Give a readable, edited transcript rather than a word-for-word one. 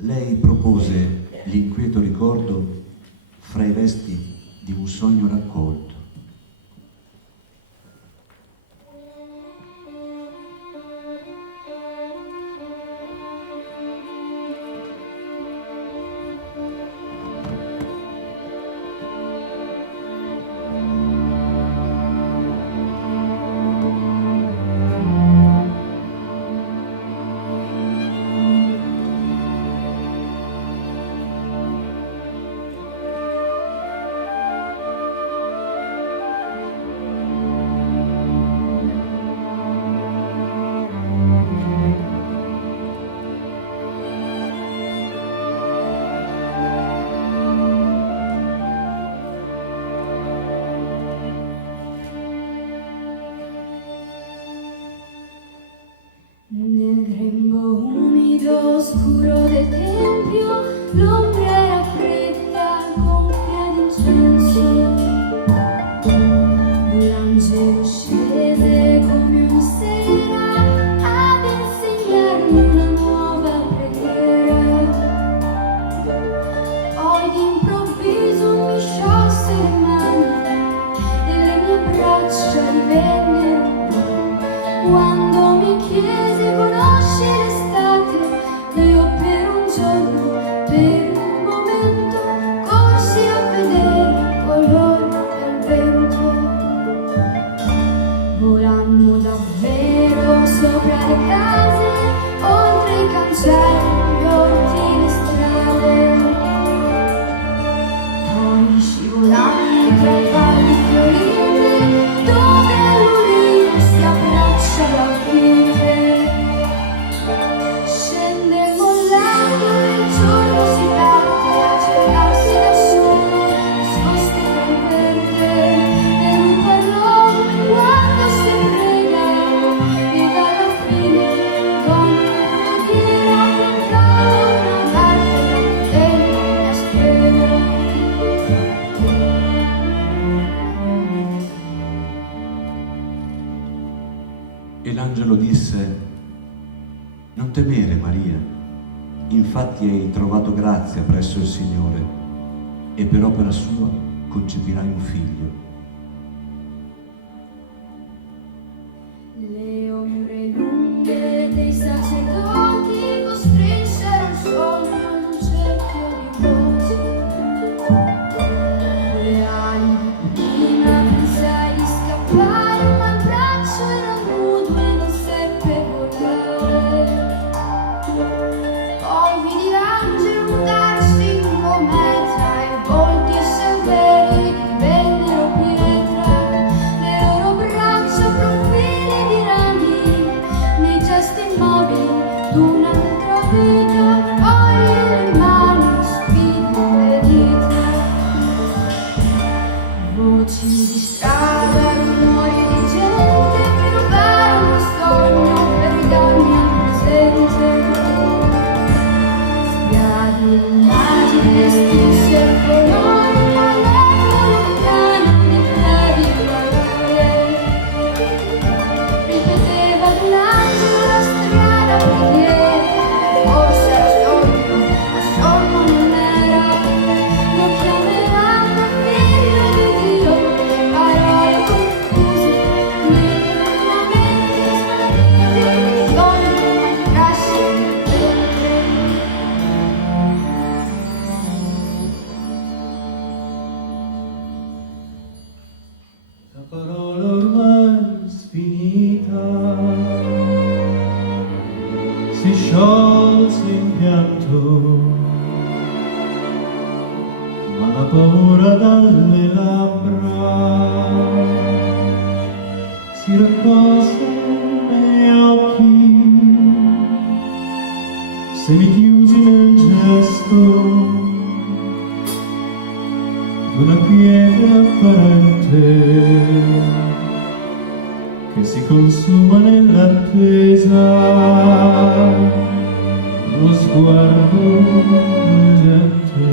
lei propose l'inquieto ricordo fra i resti di un sogno raccolto. Nel grembo umido oscuro del tempio, l'ombra era fredda, gonfia d'incenso. L'angelo scese come ogni sera ad insegnarmi una nuova preghiera. Poi d'improvviso mi sciolse le mani e le mie braccia divennero quando mi chiese conosci l'estate, io per un giorno, per un momento, corsi a vedere il colore del vento. Volammo davvero sopra le case, oltre i cancelli, gli orti, le strade. Poi scivolammo tra valli fiorite, dove all'ulivo si abbraccia la vite. Scende mollando e il giorno si perde a cercarsi da solo, nascosti tra il verde. E lui parlò come quando si prega, e dalla fine donna preghiera cantava una parte della spera. E l'angelo disse: non temere, Maria, infatti hai trovato grazia presso il Signore e per opera sua concepirai un figlio. Le ombre lunghe dei sacerdoti costrinsero il sogno in un cerchio di voci. Con le ali di prima pensai di scappare, ma il braccio era nudo e non seppe volare. Poi vidi l'angelo mutarsi in cometa e volti severi divennero pietra. Le loro braccia profili di rami, nei gesti immobili d'un'altra vita. Poi le mani spine e dita, voci di strada, rumori di gente che rubarono il sogno per ridarmi al presente. Spiadi l'immagine estinse il colore, ma l'eco lontano di brevi parole. Ripeteva l'angelo la strana preghiera, forse era sogno, ma sogno non era. Lo chiameranno figlio di Dio, parole confuse nella mia mente, smarrite, sogno, cassi del vento. La parola ormai sfinita si sciolse in pianto, ma la paura dalle labbra si raccolse negli occhi, se mi chiusi nel gesto d'una quiete apparente che si consuma nell'attesa, lo sguardo urgente.